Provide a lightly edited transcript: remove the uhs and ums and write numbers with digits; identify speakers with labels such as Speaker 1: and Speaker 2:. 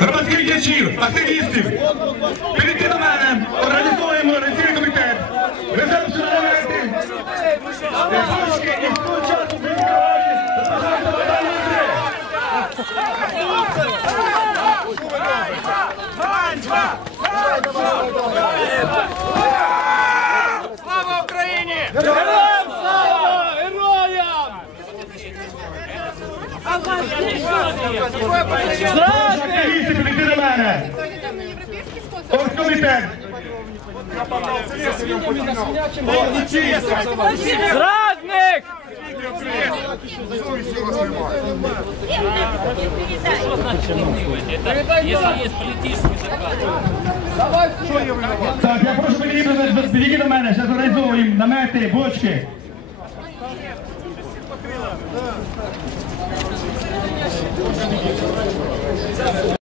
Speaker 1: громадських діячів, активістів. Підійти до мене, організуємо організаційний комітет. Веземо сюди намети. Бочки і свого часу відкривати. Забажайте вода гри.
Speaker 2: Слава Україні!
Speaker 3: Героям слава! Героям!
Speaker 1: Активісти, підійти до мене. Оргкомітет.
Speaker 3: Зрадник!
Speaker 2: Если есть политический заказ.
Speaker 1: Так, я прошу підійти до мене, зараз організовуємо намети, бочки.